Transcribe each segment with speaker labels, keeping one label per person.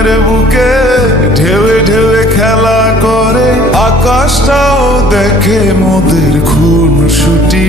Speaker 1: নয়ের বুকে ঢেউে ঢেউে খেলা করে আকাশটাও দেখে মোদের খুন ছুটি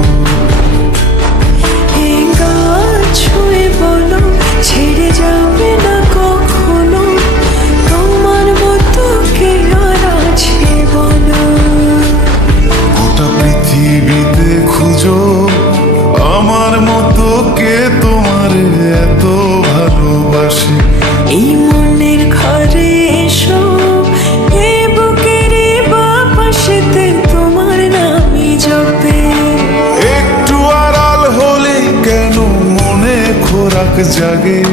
Speaker 1: জাগে।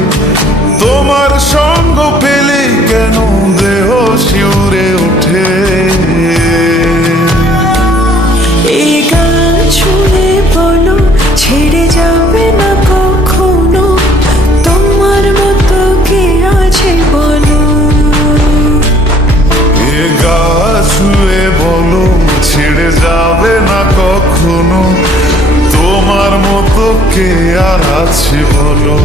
Speaker 1: কে আর আছে বলো?